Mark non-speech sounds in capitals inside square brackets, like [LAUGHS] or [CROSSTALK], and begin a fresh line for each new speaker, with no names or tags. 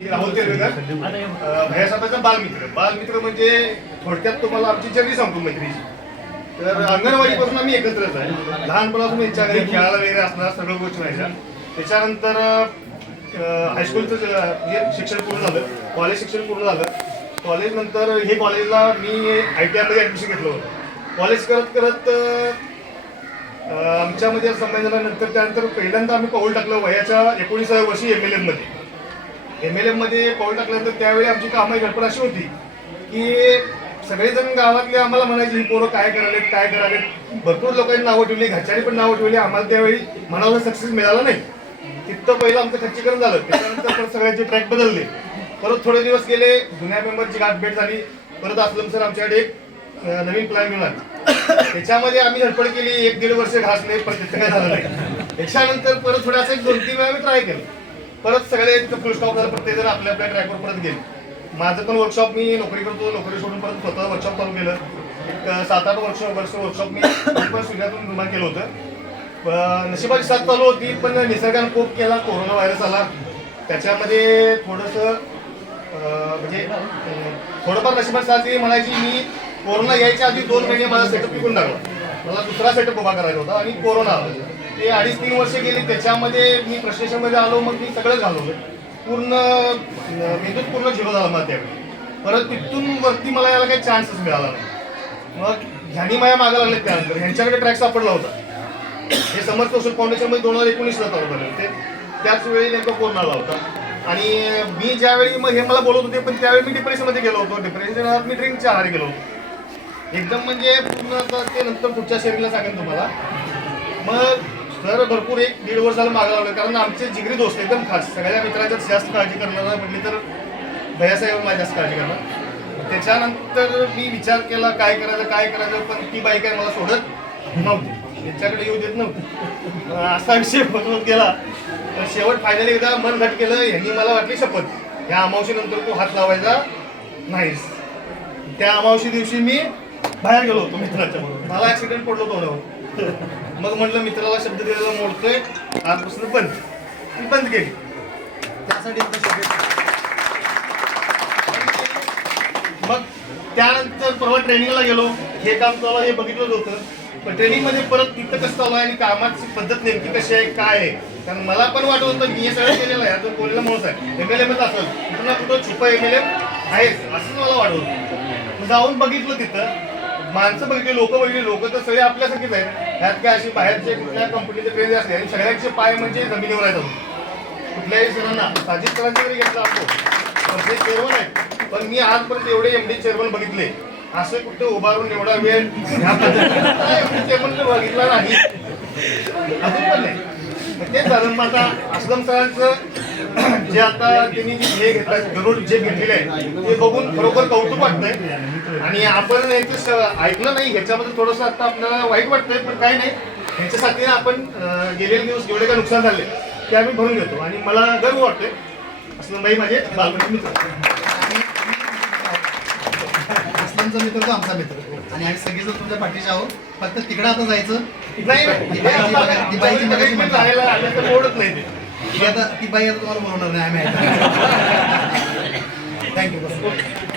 राहुल तेलवेकर भैयासाहेबांचा बालमित्र. बालमित्र म्हणजे थोडक्यात तुम्हाला आमची जर्नी सांगतो मैत्रीची. तर अंगणवाडीपासून आम्ही एकत्रच आहे. लहानपणापासून यांच्या घरी खेळायला वगैरे असणार सगळ्या गोष्टी व्हायच्या. त्याच्यानंतर हायस्कूलचं म्हणजे शिक्षण पूर्ण झालं. कॉलेज शिक्षण पूर्ण झालं. कॉलेज नंतर हे कॉलेजला मी आय टी आयमध्ये ॲडमिशन घेतलं होतं. कॉलेज करत करत आमच्यामध्ये संबंध झाल्यानंतर त्यानंतर पहिल्यांदा आम्ही पाऊल टाकलं वयाच्या एकोणीसाव्या वर्षी एम एल एमध्ये एम एल एममध्ये पाऊल टाकल्यानंतर त्यावेळी आमची कामाची गडबड अशी होती की सगळेजण गावातले आम्हाला म्हणायचे ही पोरं काय करालेत काय करालेत भरपूर लोकांनी नावं ठेवली घरच्यांनी पण नावं ठेवली. आम्हाला त्यावेळी मनावर सक्सेस मिळाला नाही. तिथं पहिलं आमचं खच्चीकरण झालं. त्याच्यानंतर परत सगळ्यांचे ट्रॅक बदलले. परत थोडे दिवस गेले जुन्या मेंबरची गाठभेट झाली. परत असलम सर आमच्याकडे एक नवीन प्लॅन मिळाला त्याच्यामध्ये आम्ही धडपड केली एक दीड वर्ष घासले पण तिथं काय झालं नाही. त्याच्यानंतर परत थोडं असं एक दोन तीन वेळा आम्ही ट्राय केलं. परत सगळे तिथं फुल स्टॉप झालं प्रत्येक जण आपल्या आपल्या ट्रॅकवर परत गेले. माझं पण वर्कशॉप मी नोकरी करतो नोकरी सोडून परत स्वतः वर्कशॉप चालू केलं. एक सात आठ वर्ष वर्ष वर्कशॉप मी मी [COUGHS] पण निर्माण केलं होतं. नशिबाची साथ चालू होती पण निसर्गानं खूप केला कोरोना व्हायरस आला. त्याच्यामध्ये थोडंसं म्हणजे थोडंफार नशिबाची साथ ही म्हणायची मी कोरोना यायच्या आधी दोन महिने माझा सेटअप विकून टाकला मला दुसरा सेटअप उभा करायचा होता आणि कोरोना ते अडीच तीन वर्ष गेली त्याच्यामध्ये मी प्रशासनामध्ये आलो मग मी सगळं घालवलं पूर्ण अं, मेंदूत पूर्ण झिरो झाला मला त्यावेळी. परत तिथून वरती मला यायला काही चान्सच मिळाला नाही. मग ह्यानी माझ्या मागे लागले त्यानंतर ह्यांच्याकडे ट्रॅक सापडला होता. हे समर्थ सोशल फाउंडेशनमध्ये दोन हजार एकोणीसला चालू झाले होते त्याच वेळी नेमका कोरोना आला होता. आणि मी ज्यावेळी मग हे मला बोलत होते पण त्यावेळी मी डिप्रेशनमध्ये गेलो होतो. डिप्रेशन मी ड्रिंकच्या आहारी गेलो होतो. एकदम म्हणजे पूर्ण ते नंतर पुढच्या शरीराला सांगेन तुम्हाला. मग सर भरपूर एक दीड वर्ष झालं मागं लावलं कारण आमचे जिगरी दोस्त एकदम खास. सगळ्या मित्रांच्याच जास्त काळजी करणार म्हटली तर भैयासाहेब माझी जास्त काळजी करणार. त्याच्यानंतर मी विचार केला काय करायचं काय करायचं पण ती बाई काय मला सोडत नव्हती. त्यांच्याकडे येऊ देत नव्हती. [LAUGHS] असा विषय बनवत गेला. तर शेवट फायनली एकदा मन घट केलं यांनी मला वाटली शपथ. या अमावशीनंतर तू हात लावायचा नाहीस. त्या अमावशी दिवशी मी बाहेर गेलो होतो मित्राच्या बरोबर मला ऍक्सिडेंट पडलो तोंडावर. [LAUGHS] मग म्हटलं मित्राला शब्द दिलेला मोडतोय. आजपासून बंद. ती बंद केली.
त्यासाठी
मग त्यानंतर परवा ट्रेनिंगला गेलो. हे काम चालू हे बघितलंच होतं. पण ट्रेनिंगमध्ये परत तिथं कसं चालू आहे आणि कामाची पद्धत नेमकी कशी आहे काय आहे? कारण मला पण वाटत होतं मी हे सगळं केलेलं आहे आता कोणीला म्हणून आहे एम एल एमध्ये असेल. कुठं ना कुठं छुपा एम एल एम आहे असंच मला वाटत होतं. जाऊन बघितलं तिथं. माणसं बघितली लोक बघितली लोक तर सगळे आपल्यासारखेच आहेत. ह्यात काय अशी बाहेरचे कुठल्या कंपनीचे ट्रेन असले आणि सगळ्यांचे पाय म्हणजे जमिनीवर आहेत कुठल्याही सरांना साजिद सरांचे जरी घेतला असतो. पण ते चेअरमन आहेत. पण मी आजपर्यंत एवढे एमडी चेअरमन बघितले. असे कुठे उभारून एवढा वेळ ह्या चेअरमन बघितला नाही. अजून पण नाही. मग तेच झालं. मग आता असलम सरांचं जे आता त्यांनी जे हे घेतलं गरुड जे घेतलेले आहे ते बघून खरोखर कौतुक वाटतंय. आणि आपण याचं स- ऐकलं नाही ह्याच्याबद्दल थोडंसं आता आपल्याला वाईट वाटतंय पण काही नाही. ह्याच्यासाठी आपण गेलेले दिवस जेवढे काय नुकसान झाले ते आम्ही भरून घेतो. आणि मला गर्व वाटतोय असलं बाई माझे बालपणी मित्र
मित्र तो आमचा मित्र. आणि आम्ही सगळेजण तुमच्या पाठीशी आहोत. फक्त तिकडं आता जायचं.
नाही नाही.
ती ती आता बाई आता तुम्हाला बोलवणार नाही आम्ही थँक्यू [LAUGHS]